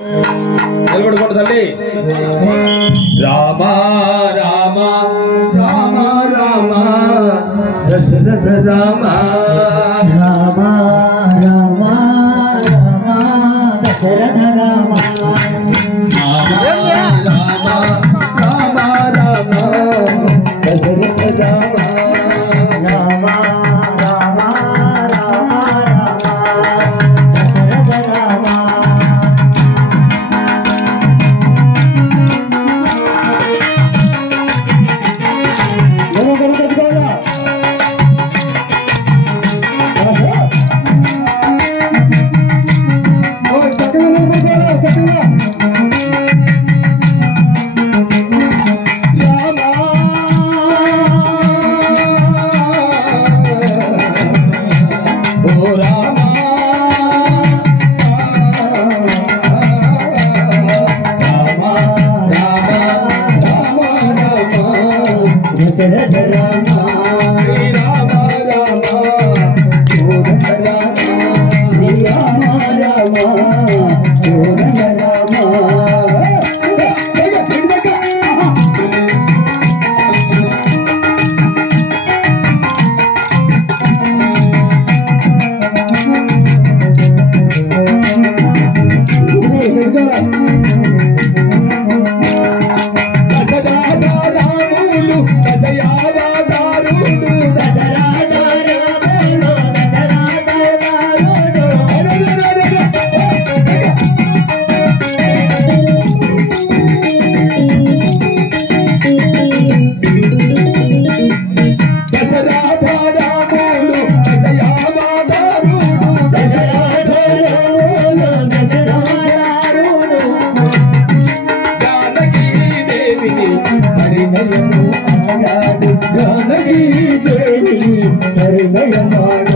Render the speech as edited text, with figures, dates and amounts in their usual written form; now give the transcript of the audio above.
నిలబడుకోండి తల్లి. రామ రామ రామ రామ దశరథ రామ రామ రామ రామ దశరథ రామ రామ రామ రామ రామ దశరథ రామ రామ రామ రామ దశరథ రామ దశరథ రామ రామ రామ కోదండ రామ రామ రామ కోదండ రామ దశరాములు దశయావతారుడు దశరాములు దశయావతారుడు జానకీ దేవిని పరిణయము ఆడాడు జానకీ దేవిని పరిణయమాడు